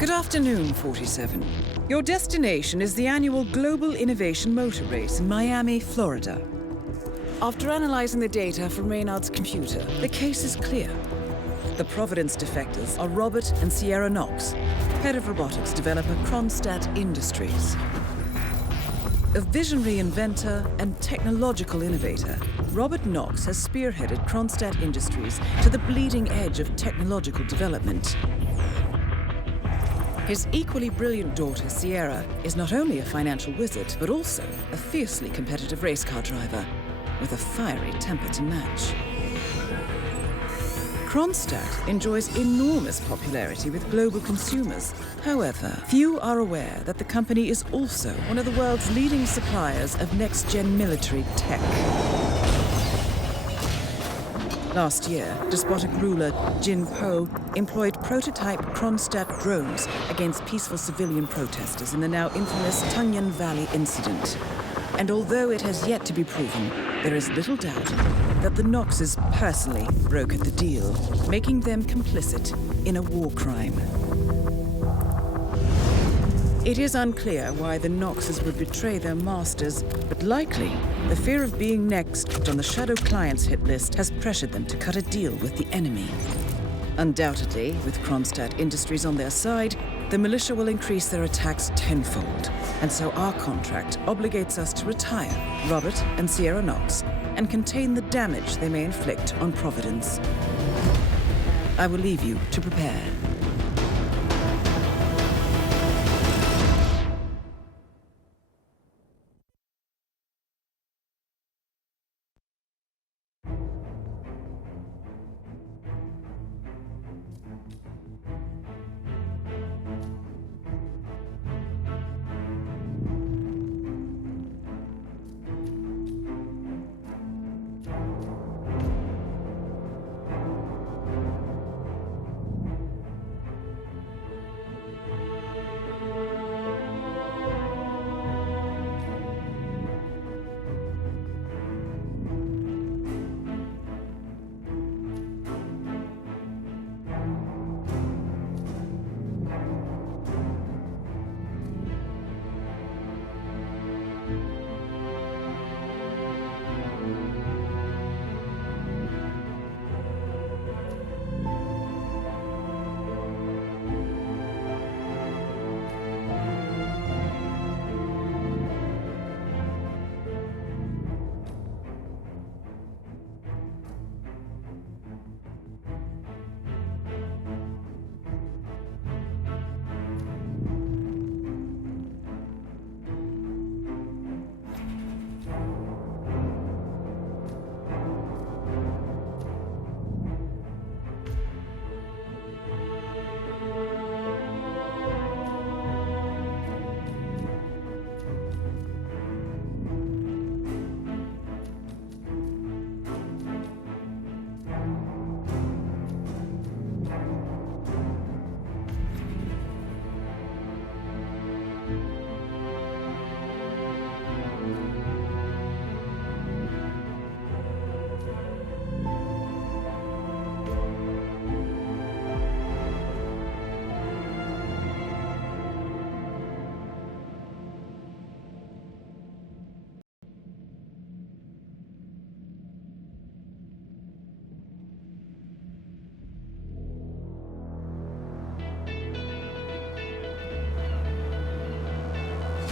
Good afternoon, 47. Your destination is the annual Global Innovation Motor Race in Miami, Florida. After analyzing the data from Reynard's computer, the case is clear. The Providence defectors are Robert and Sierra Knox, head of robotics developer Kronstadt Industries. A visionary inventor and technological innovator, Robert Knox has spearheaded Kronstadt Industries to the bleeding edge of technological development. His equally brilliant daughter, Sierra, is not only a financial wizard, but also a fiercely competitive race car driver with a fiery temper to match. Kronstadt enjoys enormous popularity with global consumers. However, few are aware that the company is also one of the world's leading suppliers of next-gen military tech. Last year, despotic ruler Jin Po employed prototype Kronstadt drones against peaceful civilian protesters in the now infamous Tungan Valley incident. And although it has yet to be proven, there is little doubt that the Knoxes personally brokered the deal, making them complicit in a war crime. It is unclear why the Knoxes would betray their masters, but likely the fear of being next on the Shadow Clients hit list has pressured them to cut a deal with the enemy. Undoubtedly, with Kronstadt Industries on their side, the militia will increase their attacks tenfold, and so our contract obligates us to retire Robert and Sierra Knox and contain the damage they may inflict on Providence. I will leave you to prepare.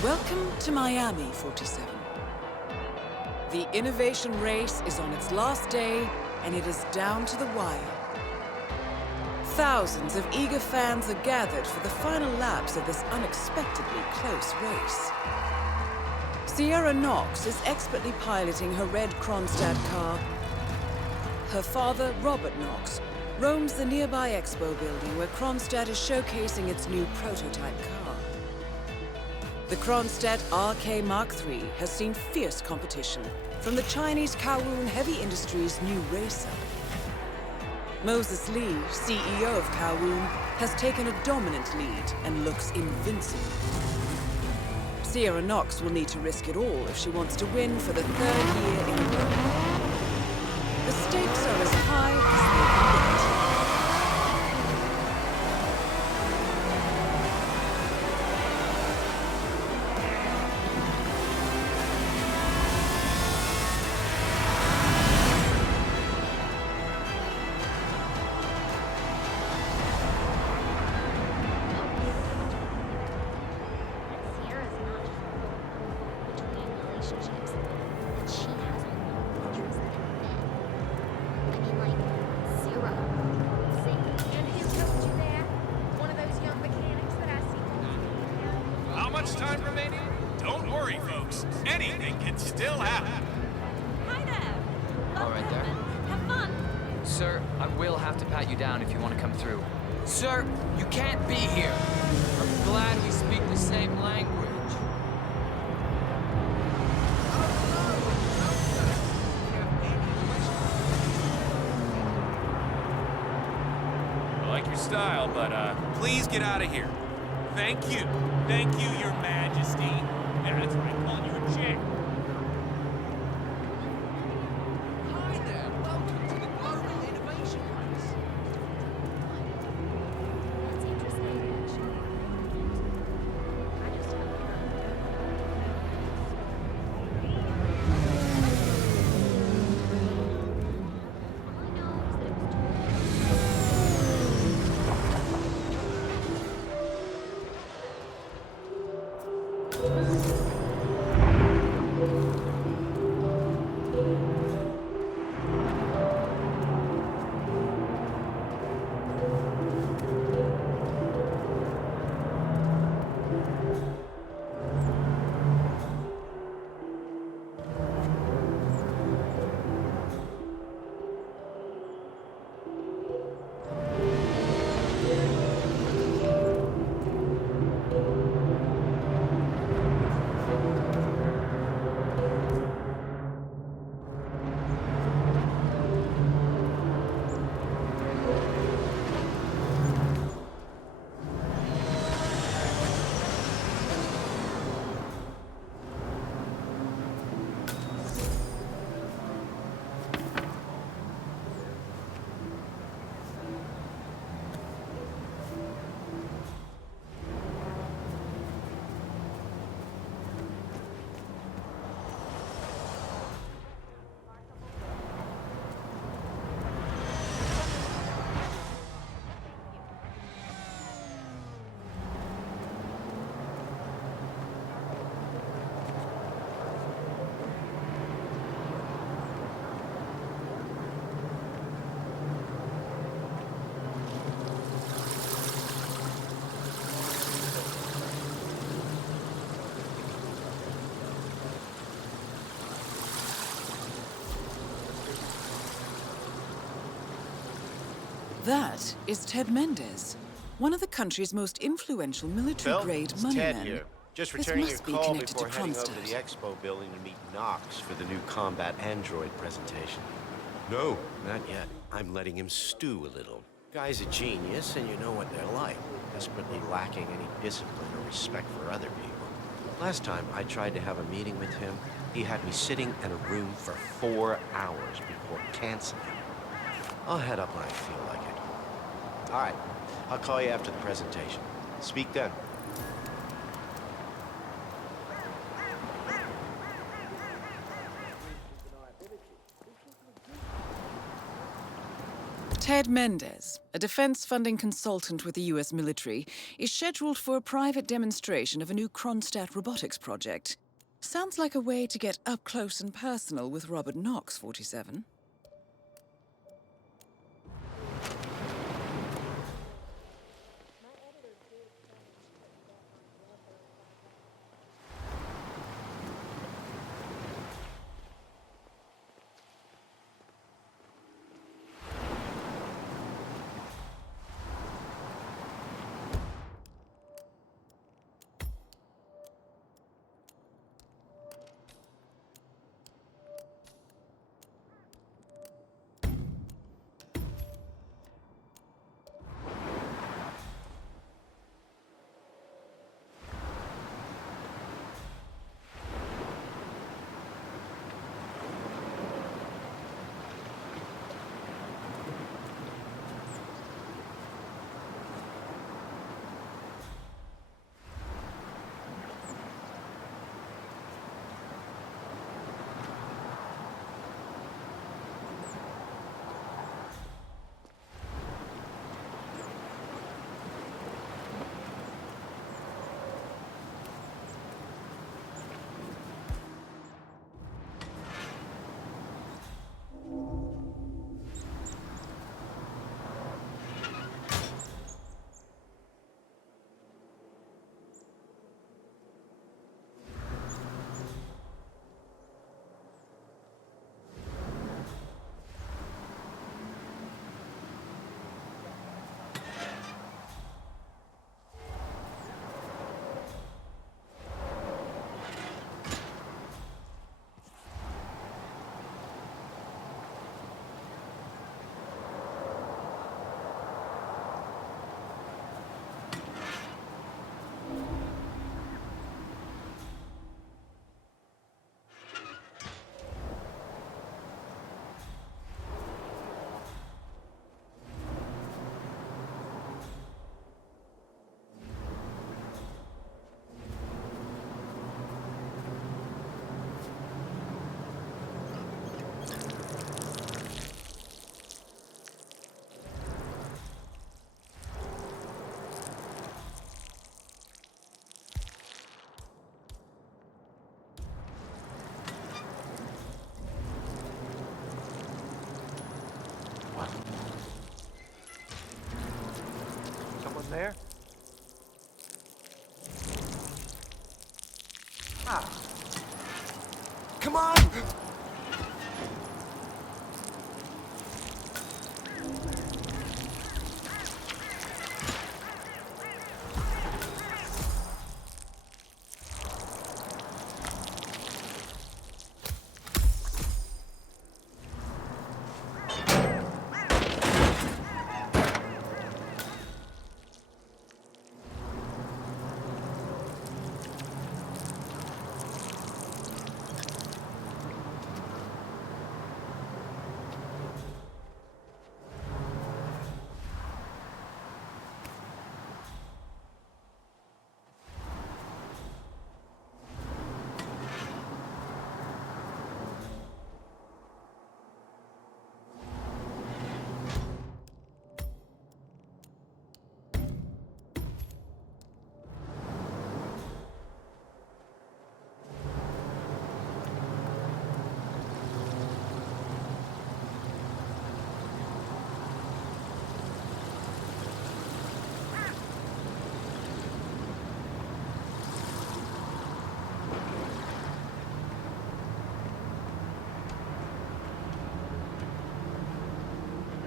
Welcome to Miami, 47. The innovation race is on its last day, and it is down to the wire. Thousands of eager fans are gathered for the final laps of this unexpectedly close race. Sierra Knox is expertly piloting her red Kronstadt car. Her father, Robert Knox, roams the nearby expo building where Kronstadt is showcasing its new prototype car. The Kronstadt RK Mark III has seen fierce competition from the Chinese Kowloon Heavy Industries' new racer. Moses Lee, CEO of Kowloon, has taken a dominant lead and looks invincible. Sierra Knox will need to risk it all if she wants to win for the third year in a row. The stakes are as high as they can get. much time remaining? Don't worry, folks. Anything can still happen. Hi there. All right there. Have fun. Sir, I will have to pat you down if you want to come through. Sir, you can't be here. I'm glad we speak the same language. I like your style, but please get out of here. Thank you. Thank you, Your Majesty. Yeah, that's right. Calling you a chick. Hi there, welcome to the Global Innovation Race. That's interesting, actually. I just That is Ted Mendez, one of the country's most influential military-grade It's money Ted men. here. Just This returning your must be call connected before to heading over to Kronstadt. the expo building to meet Knox for the new combat android presentation. No, not yet. I'm letting him stew a little. Guy's a genius, and you know what they're like. Desperately lacking any discipline or respect for other people. Last time I tried to have a meeting with him, he had me sitting in a room for 4 hours before canceling. I'll head up when I feel like it. All right, I'll call you after the presentation. Speak then. Ted Mendez, a defense funding consultant with the US military, is scheduled for a private demonstration of a new Kronstadt robotics project. Sounds like a way to get up close and personal with Robert Knox, 47. there? Ah. Come on!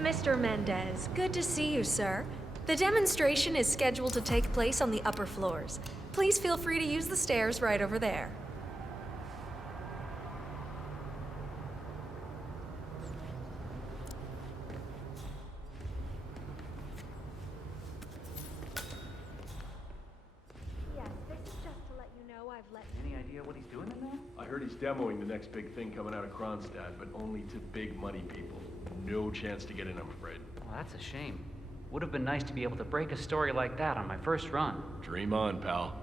Mr. Mendez, good to see you, sir. The demonstration is scheduled to take place on the upper floors. Please feel free to use the stairs right over there. Yes, this is just to let you know I've let... Any idea what he's doing in there? I heard he's demoing the next big thing coming out of Kronstadt, but only to big money people. No chance to get in, I'm afraid. Well, that's a shame. Would have been nice to be able to break a story like that on my first run. Dream on, pal.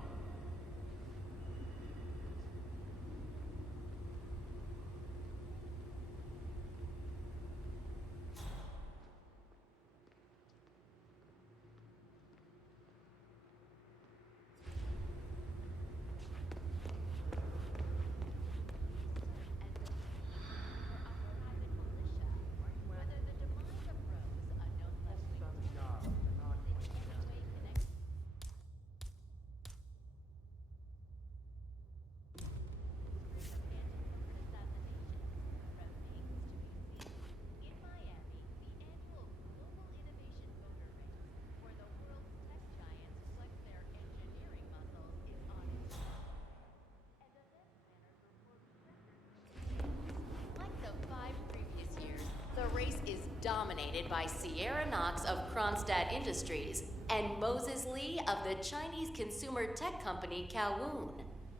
Dominated by Sierra Knox of Kronstadt Industries and Moses Lee of the Chinese consumer tech company Kowloon.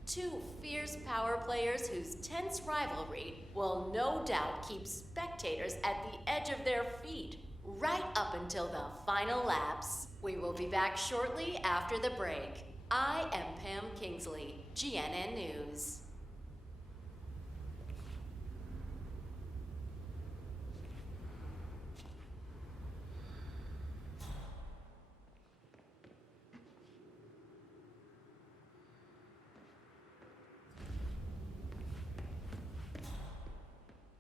Two fierce power players whose tense rivalry will no doubt keep spectators at the edge of their feet right up until the final laps. We will be back shortly after the break. I am Pam Kingsley, GNN News.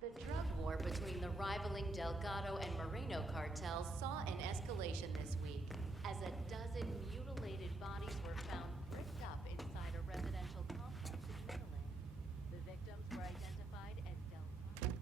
The drug war between the rivaling Delgado and Moreno cartels saw an escalation this week as a dozen mutilated bodies were found bricked up inside a residential complex in Medellin. The victims were identified as Delgado.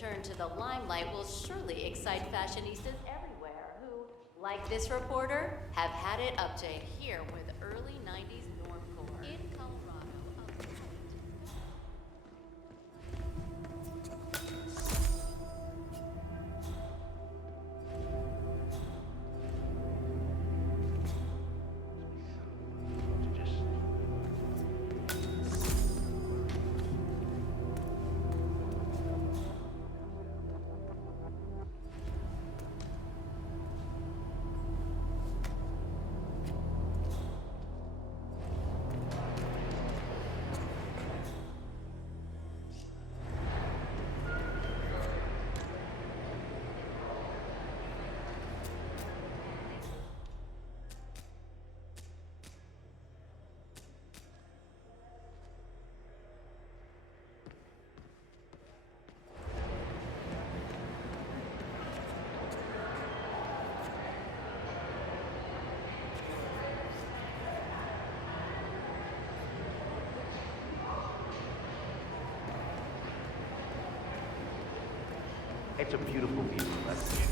return to the limelight will surely excite fashionistas everywhere who, like this reporter, have had it up to here with early 90s normcore. In Colorado, It's a beautiful view from left here.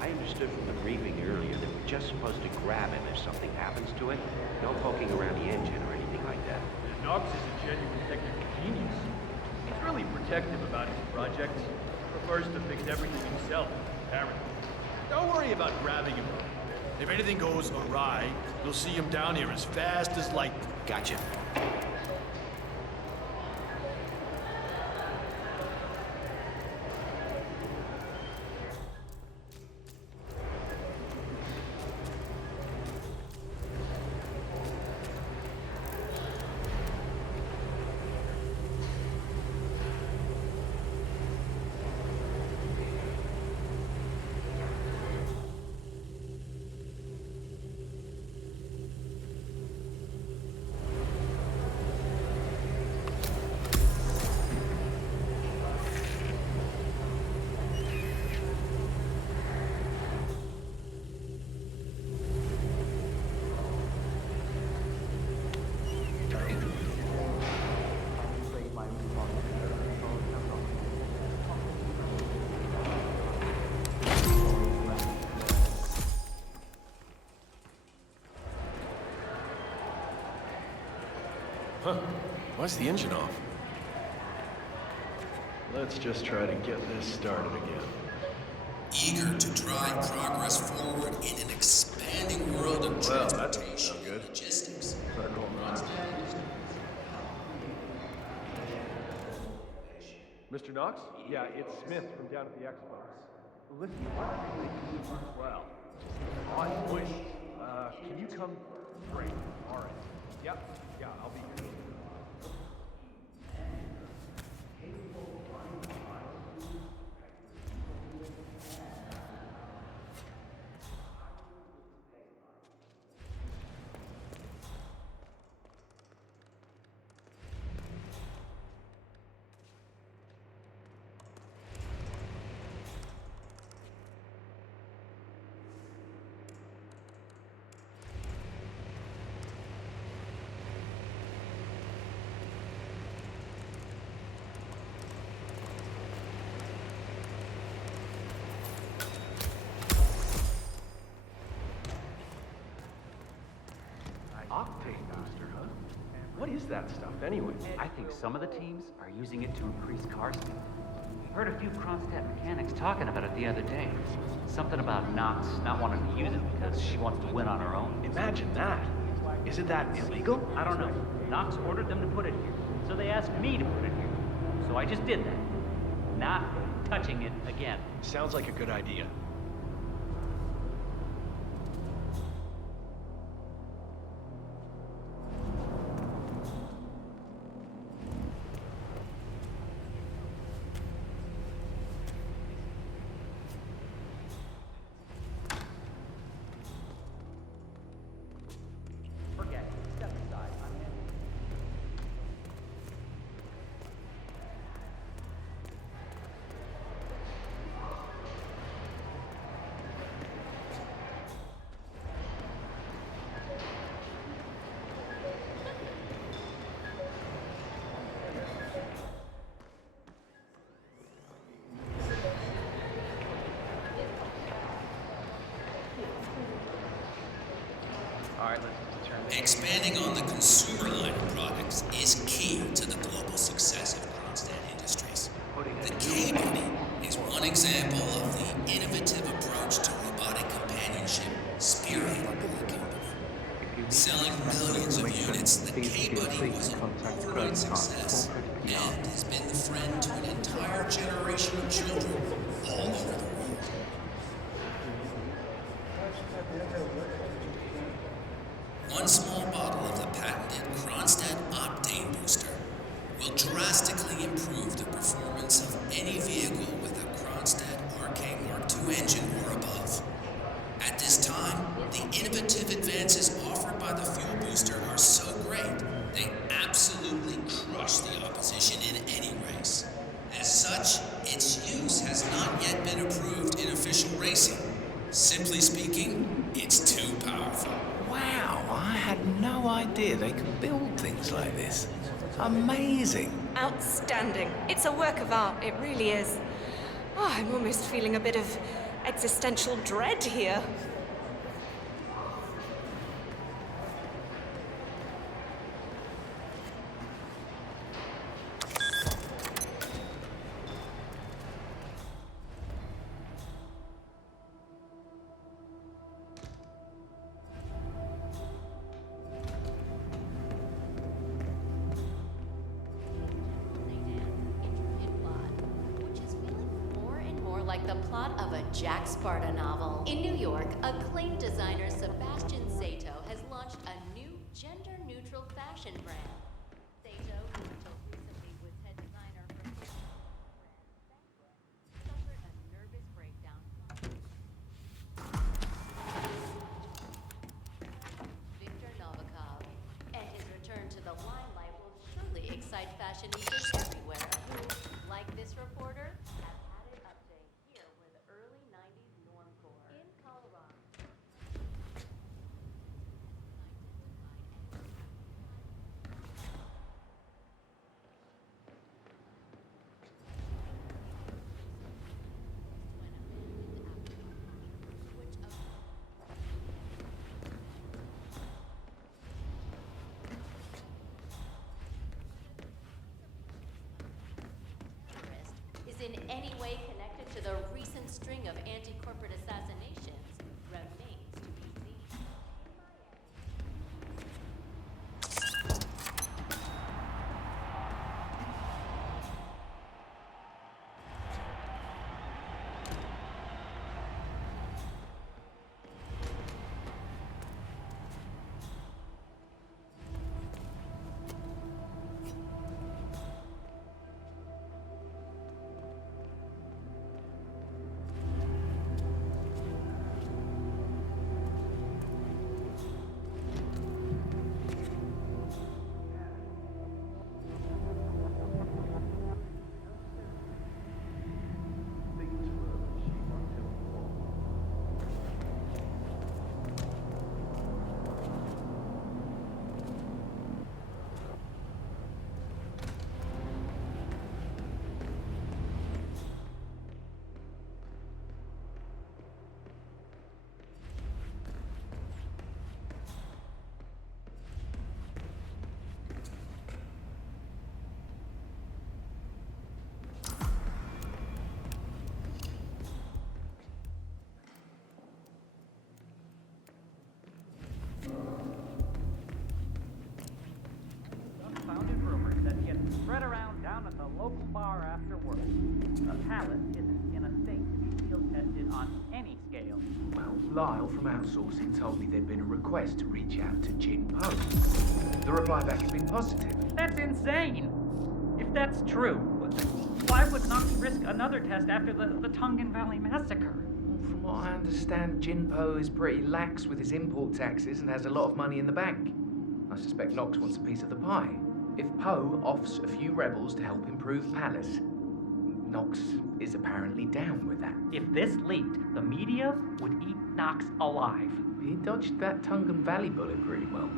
I understood from the briefing earlier that we're just supposed to grab him if something happens to it. No poking around the engine or anything like that. Knox is a genuine technical genius. He's really protective about his project. Prefers to fix everything himself, apparently. Don't worry about grabbing him. If anything goes awry, you'll see him down here as fast as lightning. Gotcha. Huh. Why's the engine off? Let's just try to get this started again. Eager to drive progress forward in an expanding world of transportation and logistics. Mr. Knox? Yeah, it's Smith from down at the Xbox. Listen, well, odd voice. Can you come? Great. All right. Yep. Yeah, I'll be here. Octane booster, huh? What is that stuff, anyway? I think some of the teams are using it to increase car speed. Heard a few Kronstadt mechanics talking about it the other day. Something about Knox not wanting to use it because she wants to win on her own. Imagine that. Isn't that illegal? I don't know. Knox ordered them to put it here, so they asked me to put it here. So I just did that. Not touching it again. Sounds like a good idea. Expanding on the consumer line of products is key to the global success of Kronstadt Industries. The K-Buddy is one example of the innovative approach to robotic companionship spearheaded by the company. Selling millions of units, the K-Buddy was an overnight success and has been the friend to an entire generation of children all over the world. One small bottle of the patented Kronstadt Octane Booster will drastically improve the performance of any vehicle with a Kronstadt RK Mark II engine or above. At this time, the innovative advances offered by the fuel booster are so great, they absolutely crush the opposition in any race. As such, its use has not yet been approved in official racing. Simply speaking, it's too powerful. Wow, I had no idea they could build things like this. Amazing. Outstanding. It's a work of art, it really is. Oh, I'm almost feeling a bit of existential dread here. Like the plot of a Jack Sparta novel. In New York, acclaimed designer Sebastian Sato has launched a new gender-neutral fashion brand. Sato, who until recently was head designer for suffered a nervous breakdown. Viktor Novikov, and his return to the limelight will surely excite fashionistas everywhere who, like this reporter, have had it up to here with early 90s normcore in Colorado. Is in any way connected to the recent string of anti-corporate assassinations remains to be seen. Spread around down at the local bar after work. The pallet isn't in a state to be field tested on any scale. Well, Lyle from outsourcing told me there'd been a request to reach out to Jin Po. The reply back has been positive. That's insane! If that's true, why would Knox risk another test after the Tongan Valley massacre? Well, from what I understand, Jin Po is pretty lax with his import taxes and has a lot of money in the bank. I suspect Knox wants a piece of the pie. If Poe offers a few rebels to help improve Palace, Knox is apparently down with that. If this leaked, the media would eat Knox alive. He dodged that Tongan Valley bullet pretty well.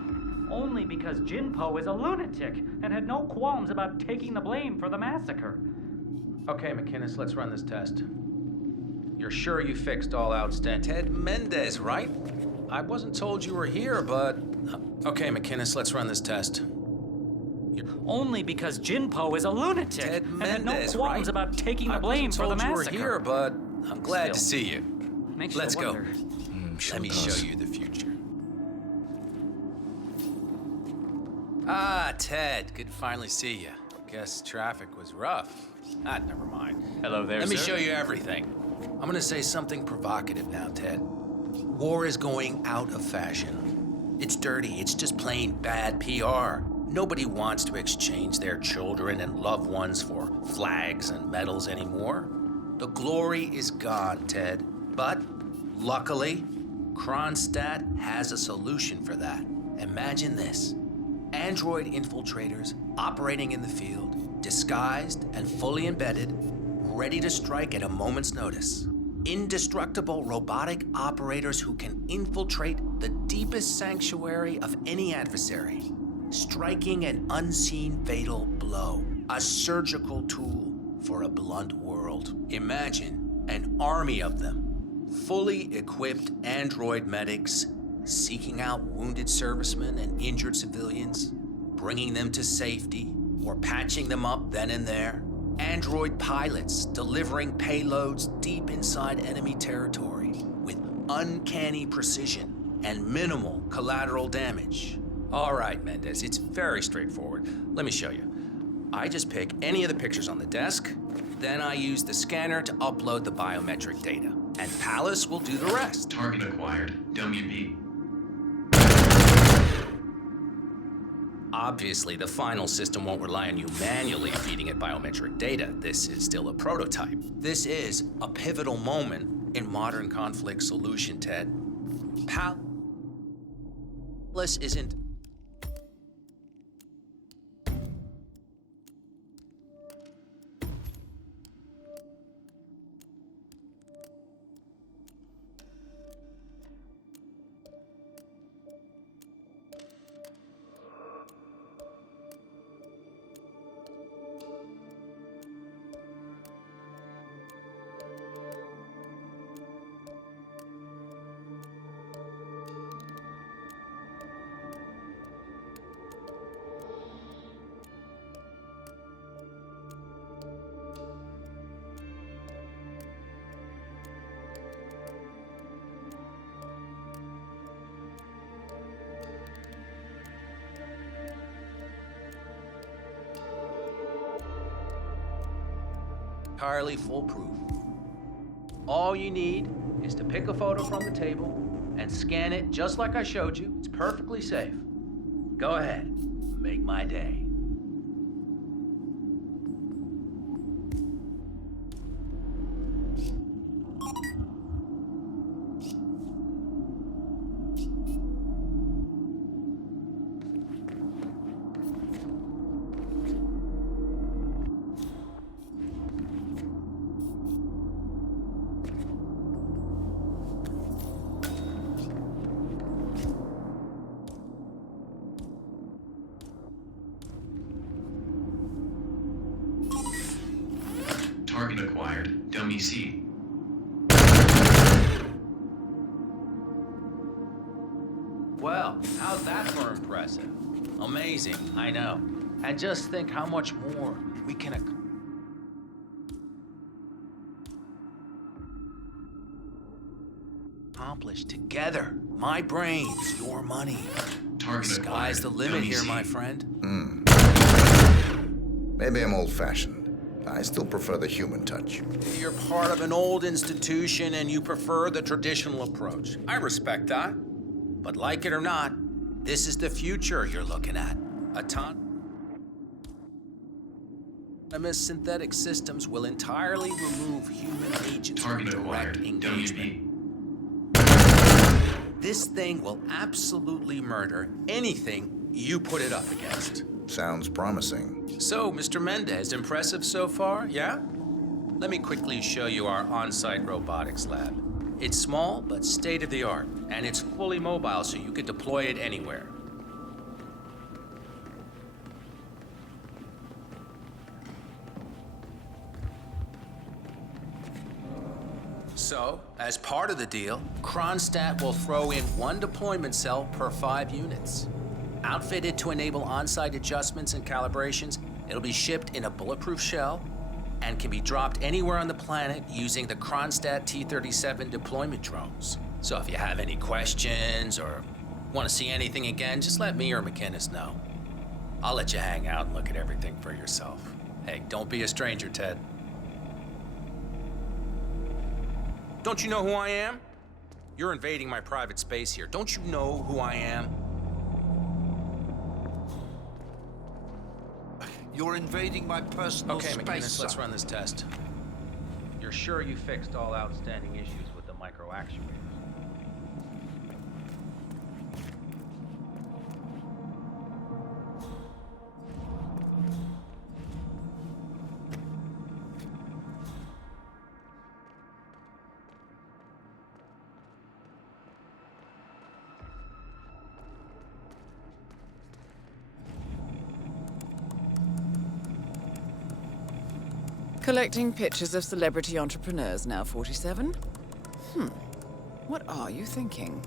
Only because Jin Po is a lunatic and had no qualms about taking the blame for the massacre. Okay, McInnes, let's run this test. You're sure you fixed all outstanding? Ted Mendez, right? I wasn't told you were here, but... Okay, McInnes, let's run this test. Only because Jinpo is a lunatic Ted and had no Mendez, qualms right? about taking the blame for the I wasn't told massacre. you were here, but I'm glad to Still, see you. makes you Let's go. wonder. Let me show you the future. Ah, Ted, good to finally see you. Guess traffic was rough. Ah, never mind. Hello there, Let me sir. show you everything. I'm gonna say something provocative now, Ted. War is going out of fashion. It's dirty, it's just plain bad PR. Nobody wants to exchange their children and loved ones for flags and medals anymore. The glory is gone, Ted. But, luckily, Kronstadt has a solution for that. Imagine this. Android infiltrators operating in the field, disguised and fully embedded, ready to strike at a moment's notice. Indestructible robotic operators who can infiltrate the deepest sanctuary of any adversary, striking an unseen fatal blow, a surgical tool for a blunt world. Imagine an army of them, fully equipped android medics seeking out wounded servicemen and injured civilians, bringing them to safety or patching them up then and there. Android pilots delivering payloads deep inside enemy territory with uncanny precision and minimal collateral damage. All right, Mendez, it's very straightforward. Let me show you. I just pick any of the pictures on the desk, then I use the scanner to upload the biometric data, and Palace will do the rest. Target acquired. WB. Obviously, the final system won't rely on you manually feeding it biometric data. This is still a prototype. This is a pivotal moment in modern conflict solution, Ted. Palace isn't... entirely foolproof. All you need is to pick a photo from the table and scan it just like I showed you. It's perfectly safe. Go ahead, make my day. Target acquired. Dummy C. Well, how's that for impressive? Amazing, I know. And just think how much more we can accomplish together. My brains, your money. Target Sky's the limit Dummy here, C. my friend. Maybe I'm old-fashioned. I still prefer the human touch. You're part of an old institution and you prefer the traditional approach. I respect that. But like it or not, this is the future you're looking at. Autonomous synthetic systems will entirely remove human agents from direct engagement. This thing will absolutely murder anything you put it up against. Sounds promising. So, Mr. Mendez, impressive so far, yeah? Let me quickly show you our on-site robotics lab. It's small, but state-of-the-art, and it's fully mobile, so you can deploy it anywhere. So So, as part of the deal, Kronstadt will throw in 1 deployment cell per 5 units. Outfitted to enable on-site adjustments and calibrations, it'll be shipped in a bulletproof shell and can be dropped anywhere on the planet using the Kronstadt T-37 deployment drones. So if you have any questions or want to see anything again, just let me or McInnes know. I'll let you hang out and look at everything for yourself. Hey, don't be a stranger, Ted. Don't you know who I am? You're invading my private space here. Don't you know who I am? You're invading my personal Okay, space, McInnes, let's son. run this test. You're sure you fixed all outstanding issues with the micro actuators? Collecting pictures of celebrity entrepreneurs now, 47? What are you thinking?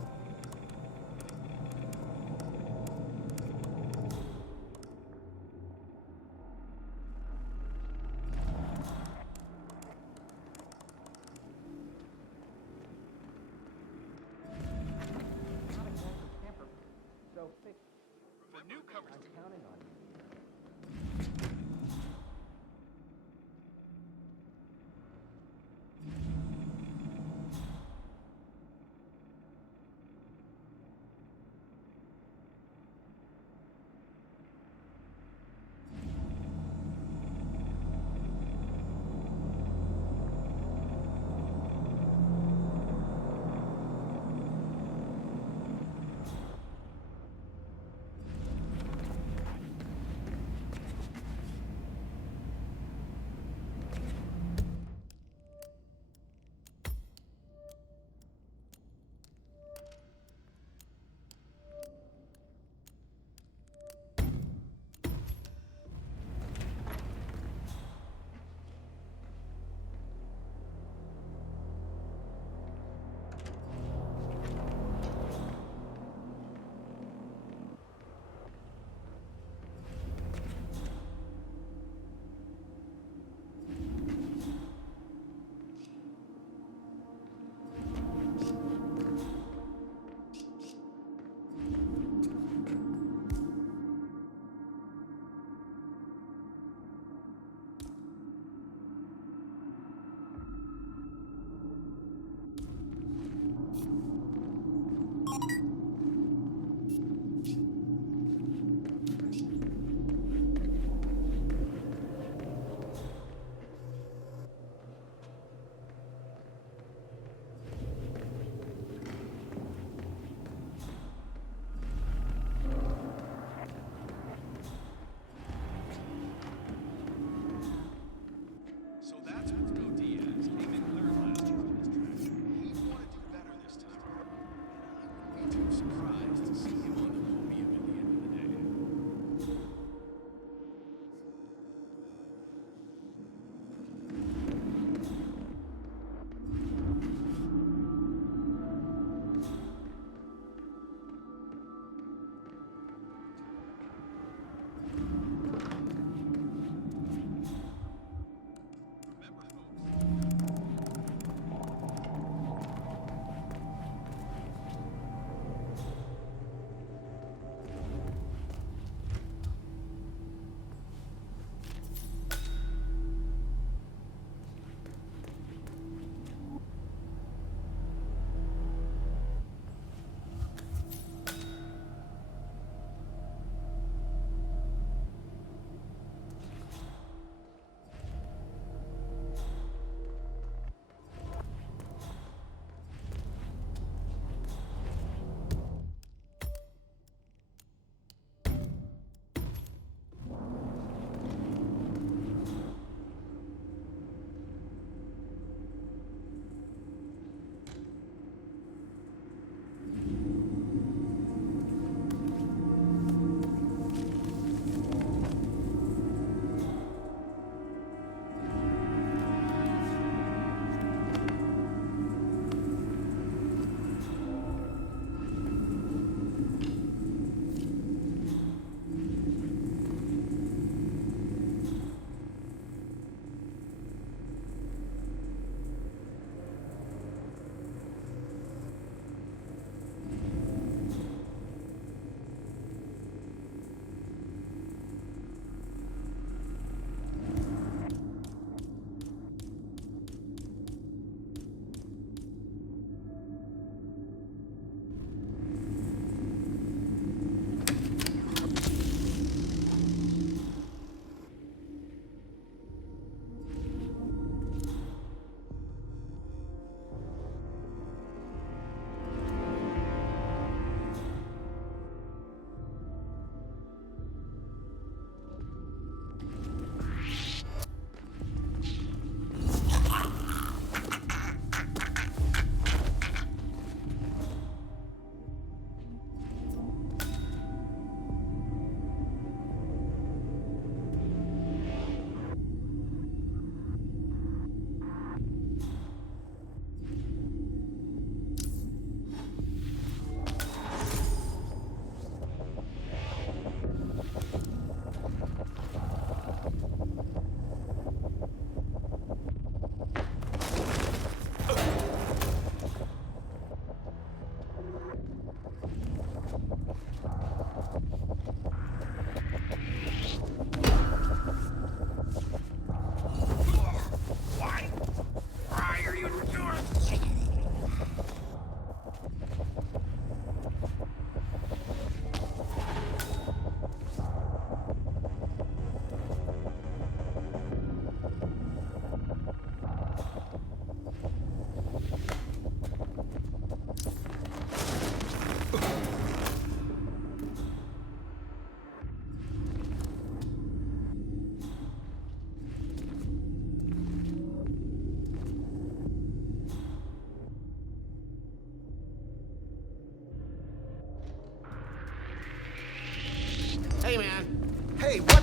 Hey, man. Hey, what?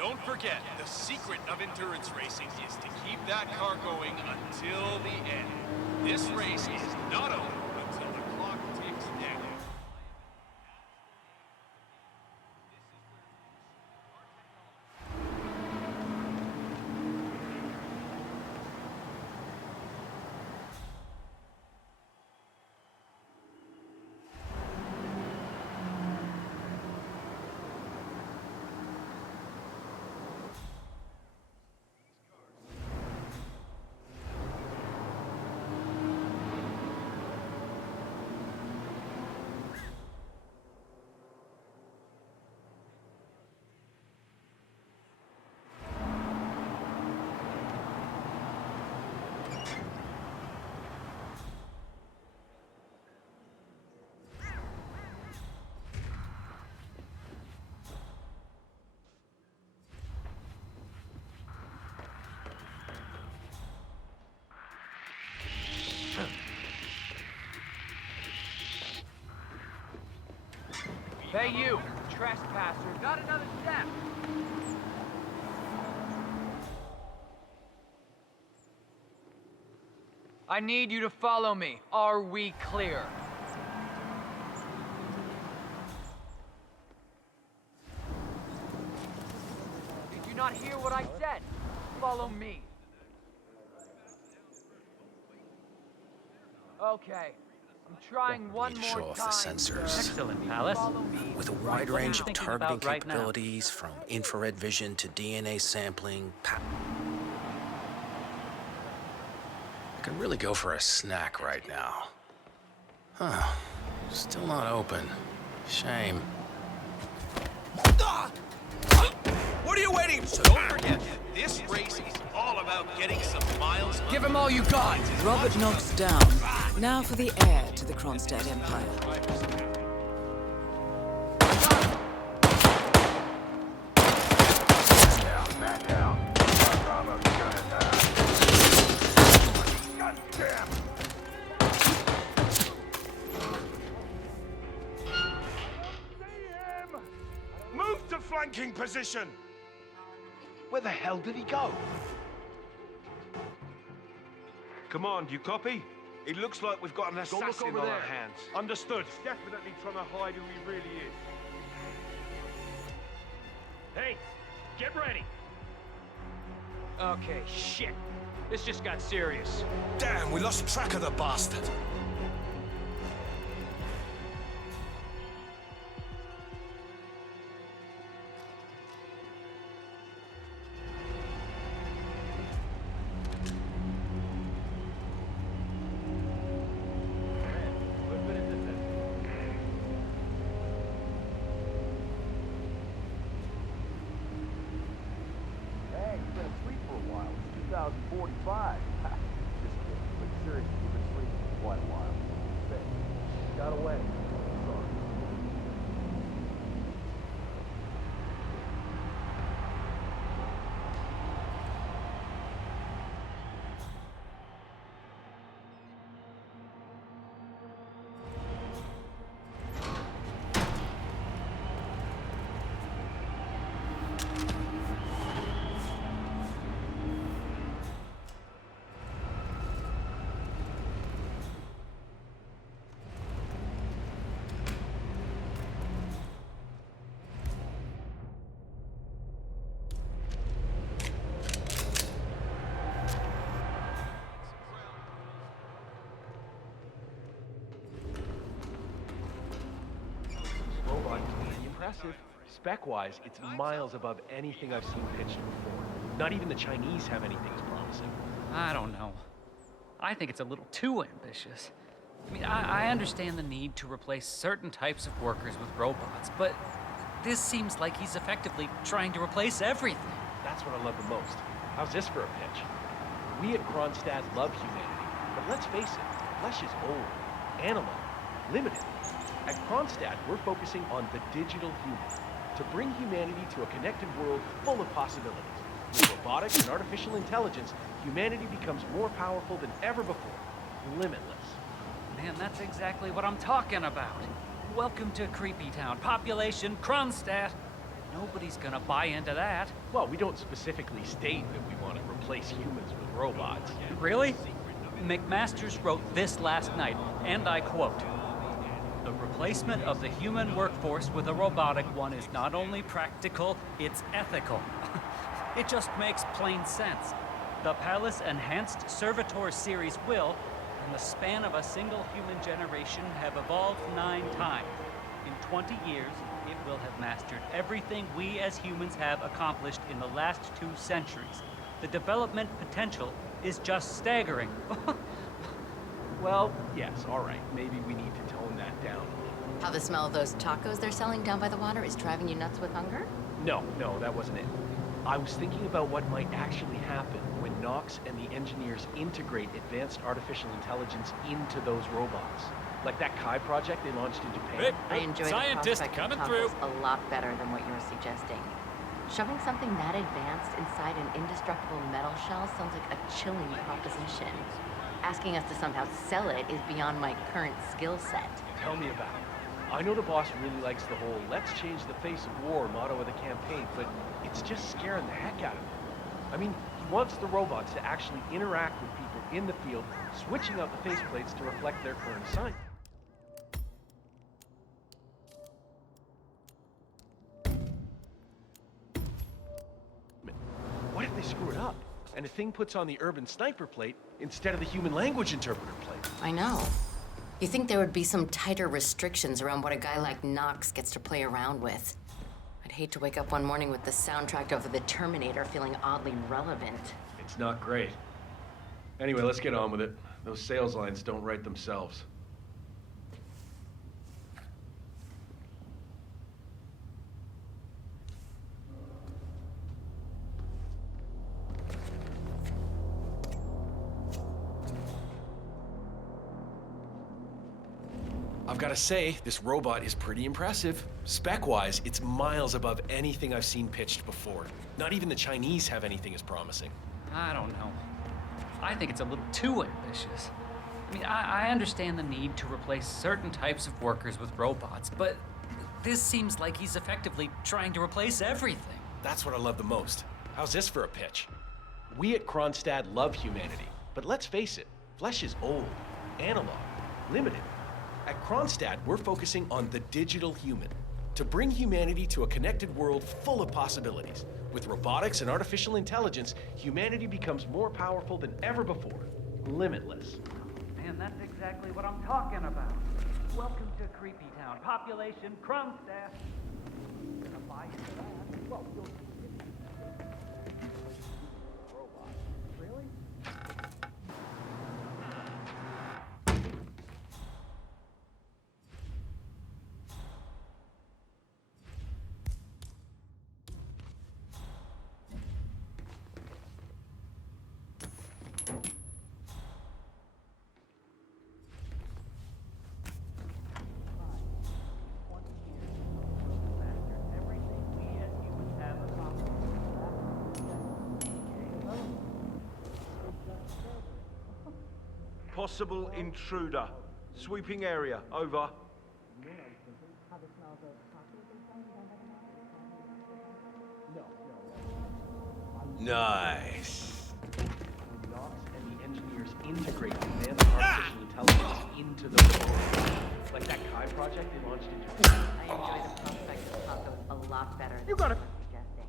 Don't forget, the secret of endurance racing is to keep that car going until the end. This race is not over until the clock ticks down. Hey, you, trespasser, got another step. I need you to follow me. Are we clear? Did you not hear what I said? Follow me. Okay. I'm trying one more show off the time. sensors. Excellent, Palace. With a What are wide you range of thinking targeting about right now? capabilities, from infrared vision to DNA sampling, I could really go for a snack right now. Huh. Still not open. Shame. What are you waiting for? Don't forget, this race is all Give him all you got! Robert Knox down. Now for the heir to the Kronstadt Empire. Move to flanking position! Where the hell did he go? Command, you copy? It looks like we've got an assassin on our hands. Understood. Definitely trying to hide who he really is. Hey, get ready. Okay, shit. This just got serious. Damn, we lost track of the bastard. Impressive. Spec-wise, it's miles above anything I've seen pitched before. Not even the Chinese have anything as promising. I don't know. I think it's a little too ambitious. I mean, I understand the need to replace certain types of workers with robots, but this seems like he's effectively trying to replace everything. That's what I love the most. How's this for a pitch? We at Kronstadt love humanity, but let's face it, flesh is old, animal, limited. At Kronstadt, we're focusing on the digital human, to bring humanity to a connected world full of possibilities. With robotics and artificial intelligence, humanity becomes more powerful than ever before, limitless. Man, that's exactly what I'm talking about. Welcome to Creepy Town. Population Kronstadt. Nobody's gonna buy into that. Well, we don't specifically state that we want to replace humans with robots. Really? McMasters wrote this last night, and I quote, "The replacement of the human workforce with a robotic one is not only practical, it's ethical." It just makes plain sense. The Palace Enhanced Servitor series will, in the span of a single human generation, have evolved 9 times. In 20 years, it will have mastered everything we as humans have accomplished in the last 2 centuries. The development potential is just staggering. Well, yes, all right. Maybe we need to tone that down a little. How the smell of those tacos they're selling down by the water is driving you nuts with hunger? No, that wasn't it. I was thinking about what might actually happen when Knox and the engineers integrate advanced artificial intelligence into those robots. Like that Kai project they launched in Japan. I enjoy the prospect of tacos a lot better than what you're suggesting. Shoving something that advanced inside an indestructible metal shell sounds like a chilling proposition. Asking us to somehow sell it is beyond my current skill set. Tell me about it. I know the boss really likes the whole "let's change the face of war" motto of the campaign, but it's just scaring the heck out of me. I mean, he wants the robots to actually interact with people in the field, switching out the faceplates to reflect their current assignment. What if they screw it up, and the thing puts on the urban sniper plate instead of the human language interpreter plate? I know. You think there would be some tighter restrictions around what a guy like Knox gets to play around with? I'd hate to wake up one morning with the soundtrack of The Terminator feeling oddly relevant. It's not great. Anyway, let's get on with it. Those sales lines don't write themselves. gotta say, this robot is pretty impressive. Spec-wise, it's miles above anything I've seen pitched before. Not even the Chinese have anything as promising. I don't know. I think it's a little too ambitious. I mean, I understand the need to replace certain types of workers with robots, but this seems like he's effectively trying to replace everything. That's what I love the most. How's this for a pitch? We at Kronstadt love humanity, but let's face it, flesh is old, analog, limited. At Kronstadt, we're focusing on the digital human, to bring humanity to a connected world full of possibilities. With robotics and artificial intelligence, humanity becomes more powerful than ever before, limitless. Man, that's exactly what I'm talking about. Welcome to Creepy Town. Population, Kronstadt. Gonna buy into that? Well, you'll... Robot. Really? Possible intruder. Sweeping area. Over. Nice. Knox and the engineers integrate advanced artificial intelligence into the robot. Like that Kai project they launched into. I enjoy the prospect of tacos a lot better than you were suggesting.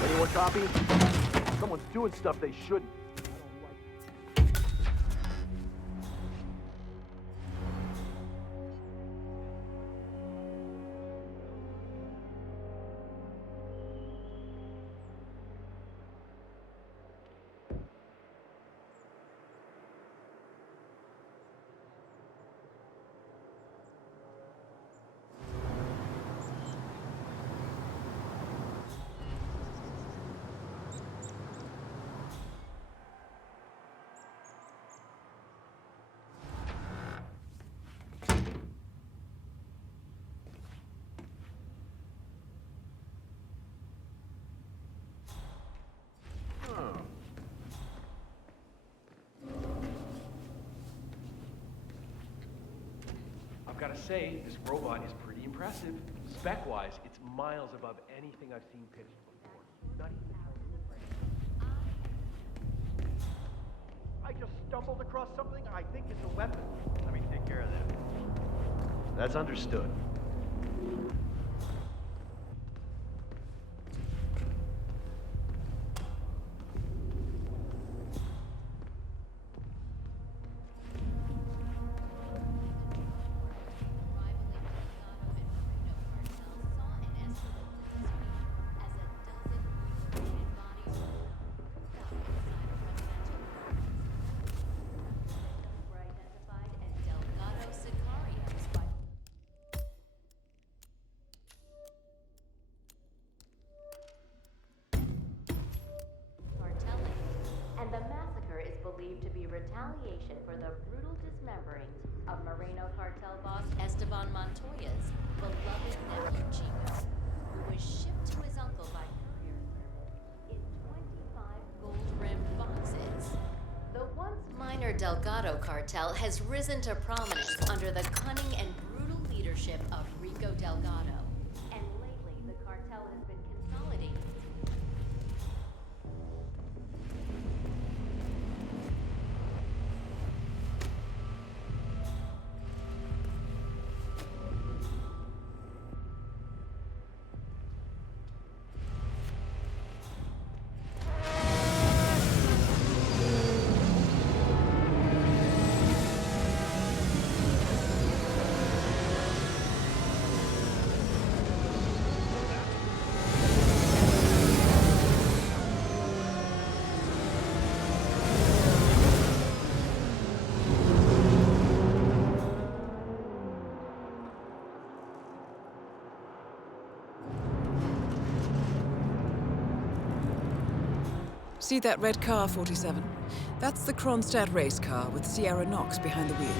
Anyone copy? Someone's doing stuff they shouldn't. I've gotta say, this robot is pretty impressive. Spec-wise, it's miles above anything I've seen pitched before. Not even... I just stumbled across something I think is a weapon. Let me take care of that. That's understood. And the massacre is believed to be retaliation for the brutal dismembering of Moreno cartel boss Esteban Montoya's beloved nephew Chico, who was shipped to his uncle by courier service in 25 gold-rimmed boxes. The once minor Delgado cartel has risen to prominence under the cunning and brutal leadership of Rico Delgado, and lately the cartel has been consolidating. See that red car, 47? That's the Kronstadt race car with Sierra Knox behind the wheel.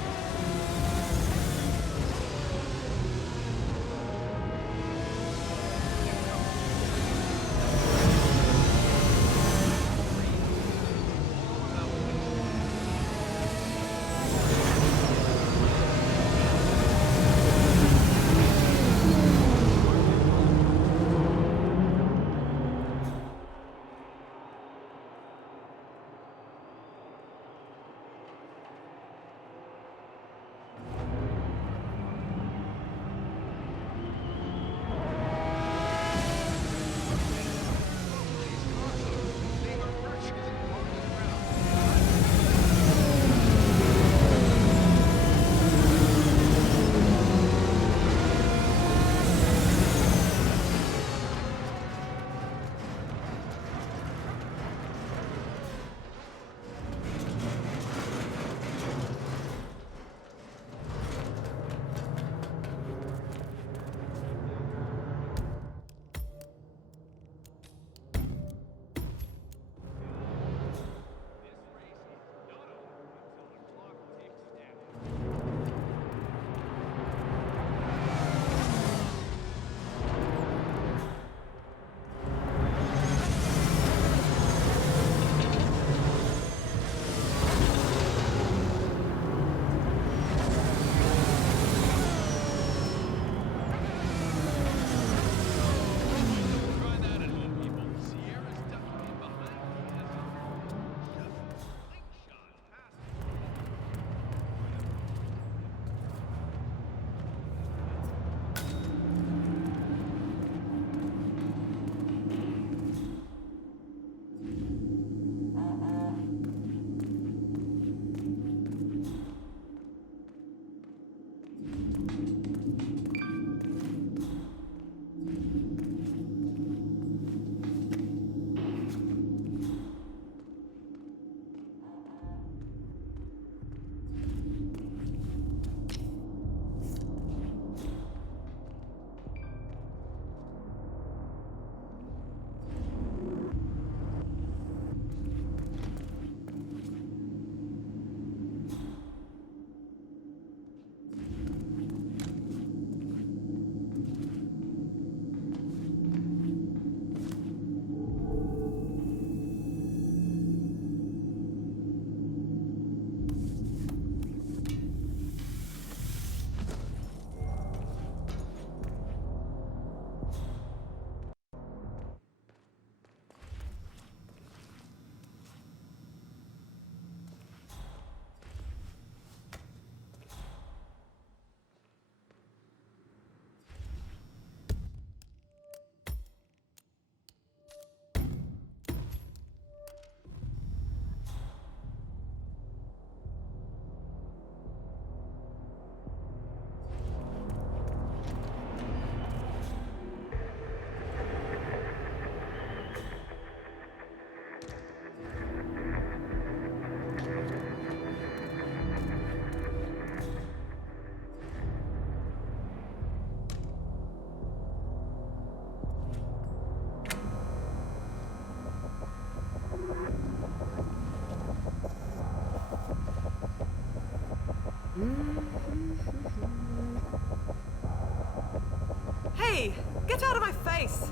Hey, get out of my face!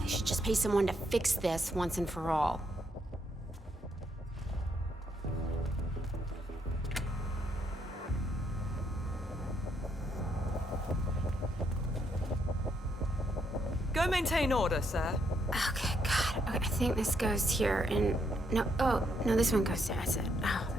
They should just pay someone to fix this once and for all. Go maintain order, sir. Okay, God. Okay, I think this goes here, and... No, oh, no, this one goes there. That's it. Oh.